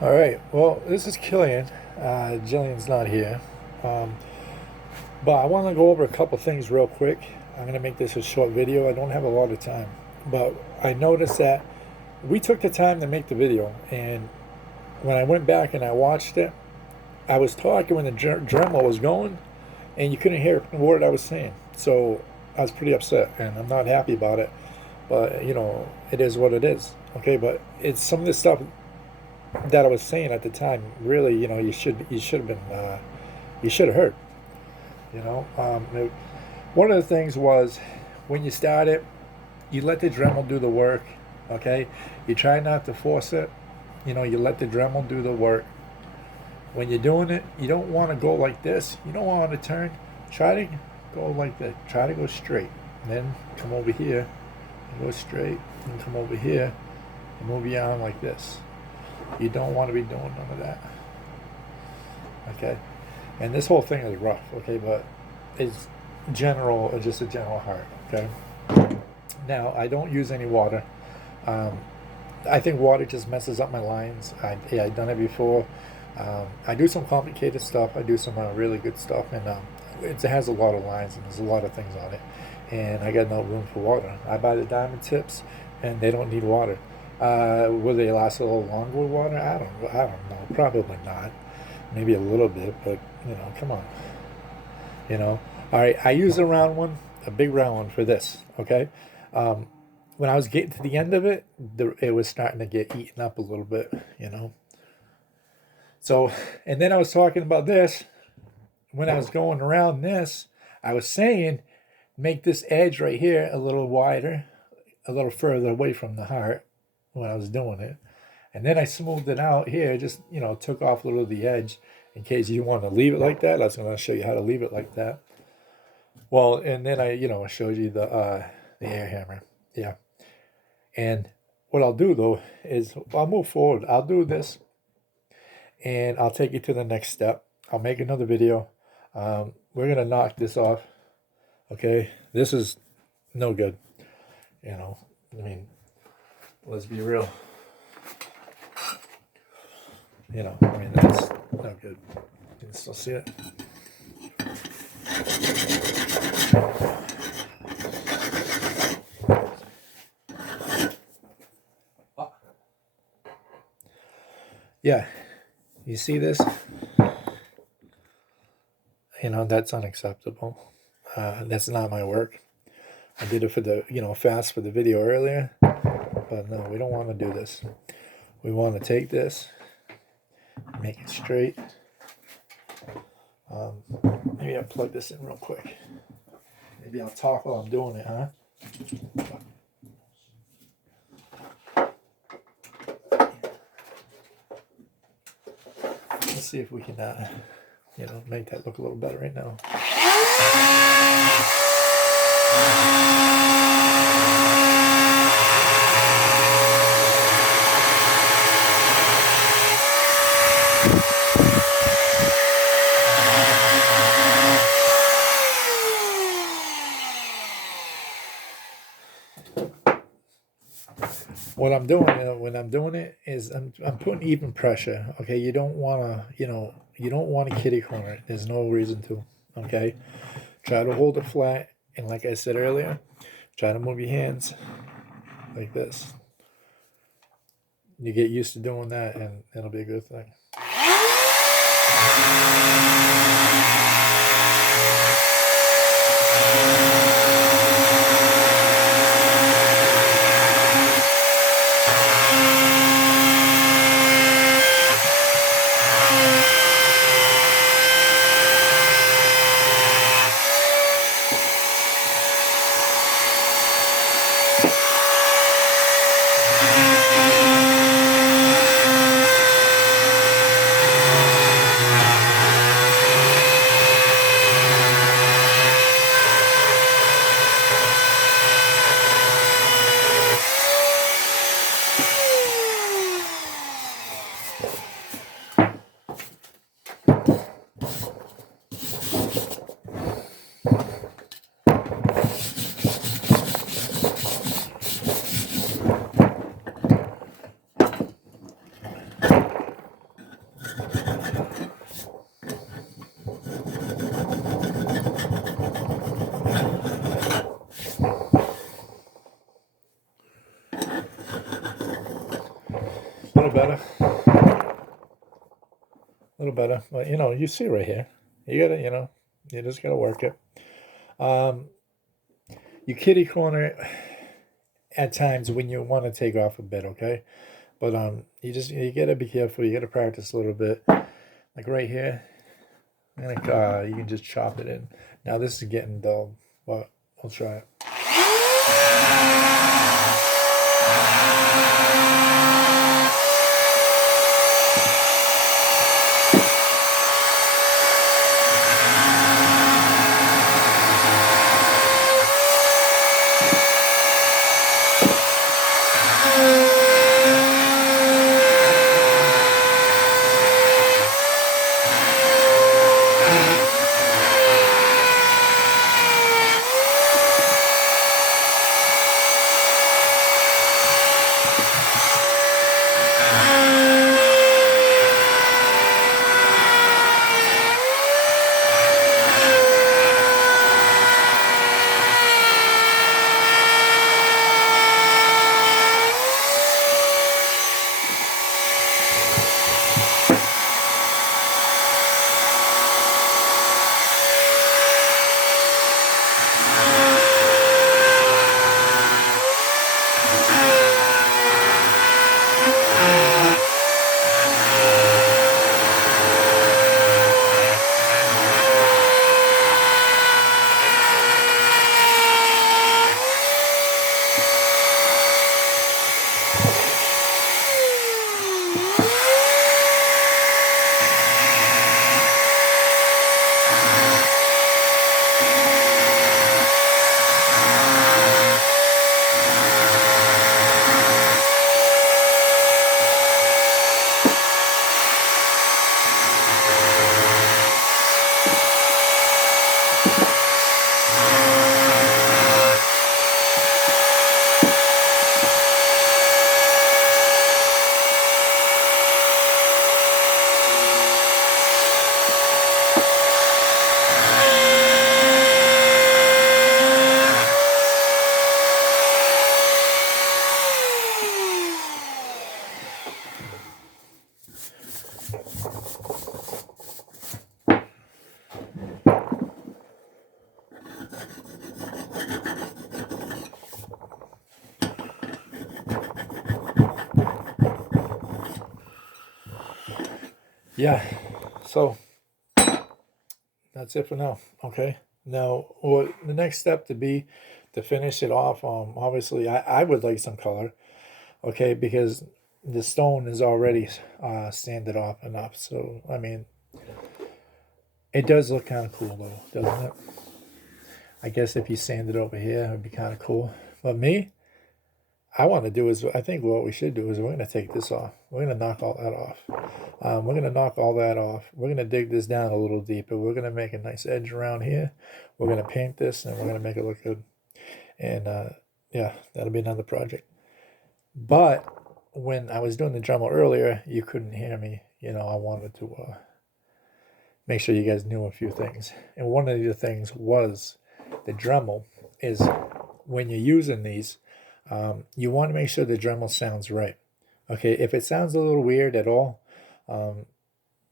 All right. Well, this is Killian. Jillian's not here. Um, but I want to go over a couple things real quick. I'm going to make this a short video. I don't have a lot of time. But I noticed that we took the time to make the video. And when I went back and I watched it, I was talking when the Dremel was going, and you couldn't hear a word I was saying. So I was pretty upset, and I'm not happy about it. But, it is what it is. Okay, but it's some of the stuff that I was saying at the time. Really, you should have been you should have heard. You know, one of the things was when you start it, you let the Dremel do the work. Okay, you try not to force it. You let the Dremel do the work. When you're doing it, you don't want to go like this. You don't want to turn. Try to go like that. Try to go straight. And then come over here and go straight. And come over here and move your arm like this. You don't want to be doing none of that. Okay? And this whole thing is rough, okay, but it's just a general heart, okay? Now, I don't use any water. Um, I think water just messes up my lines. I've done it before. I do some complicated stuff. I do some really good stuff, and it has a lot of lines, and there's a lot of things on it. And I got no room for water. I buy the diamond tips, and they don't need water. Will they last a little longer with water? I don't know. Probably not. Maybe a little bit, but come on. All right. I use a round one, a big round one for this. Okay. Um, when I was getting to the end of it, it was starting to get eaten up a little bit. So, and then I was talking about this when I was going around this. I was saying, make this edge right here a little wider, a little further away from the heart when I was doing it. And then I smoothed it out here, just, took off a little of the edge in case you want to leave it like that. I was going to show you how to leave it like that. Well, and then I showed you the air hammer. Yeah. And what I'll do, though, is I'll move forward. I'll do this, and I'll take you to the next step. I'll make another video. We're going to knock this off. Okay? This is no good. I mean, let's be real. That's no good. You can still see it. Yeah, you see this? That's unacceptable. That's not my work. I did it for the, fast for the video earlier. But no, we don't want to do this. We want to take this, make it straight. Maybe I'll plug this in real quick. Maybe I'll talk while I'm doing it, huh? Let's see if we can, make that look a little better right now. What I'm doing when I'm doing it is I'm putting even pressure. Okay, you don't want to you don't want to kitty corner it. There's no reason to. Okay, try to hold it flat, and like I said earlier, try to move your hands like this. You get used to doing that, and it'll be a good thing. little better. A little better. But, you know, you see right here. You gotta, you know, you just gotta work it. You kitty corner at times when you want to take off a bit, okay? But you gotta be careful. You gotta practice a little bit. Like right here, you can just chop it in. Now this is getting dull, but I'll try it. Yeah, so that's it for now. Okay. Now, what the next step to finish it off? Obviously, I would like some color. Okay, because the stone is already sanded off enough. So I mean, it does look kind of cool though, doesn't it? I guess if you sand it over here, it would be kind of cool. But me, I want to do is I think what we should do is we're going to take this off. We're going to knock all that off. We're going to knock all that off. We're going to dig this down a little deeper. We're going to make a nice edge around here. We're going to paint this and we're going to make it look good. And yeah, that'll be another project. But when I was doing the Dremel earlier, you couldn't hear me. You know, I wanted to make sure you guys knew a few things. And one of the things was the Dremel is when you're using these, you want to make sure the Dremel sounds right. Okay, if it sounds a little weird at all,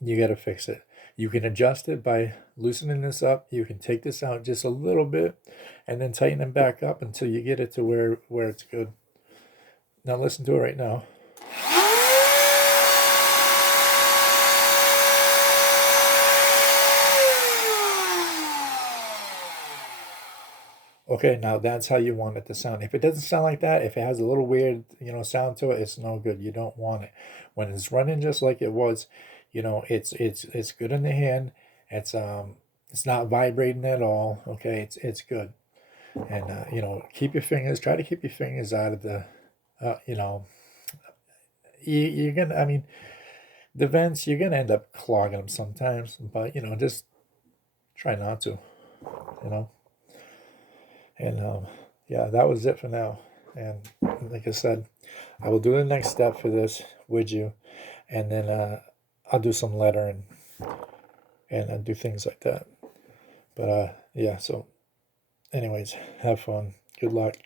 you got to fix it. You can adjust it by loosening this up. You can take this out just a little bit and then tighten it back up until you get it to where it's good. Now listen to it right now. Okay, now that's how you want it to sound. If it doesn't sound like that, if it has a little weird, you know, sound to it, it's no good. You don't want it. When it's running just like it was, you know, it's good in the hand. It's not vibrating at all. Okay, it's good. And you know, try to keep your fingers out of the, you know, you're gonna. I mean, the vents you're gonna end up clogging them sometimes, but you know, just try not to. You know. And yeah, that was it for now. And like I said, I will do the next step for this with you, and then I'll do some lettering and do things like that. But yeah, so anyways, have fun. Good luck.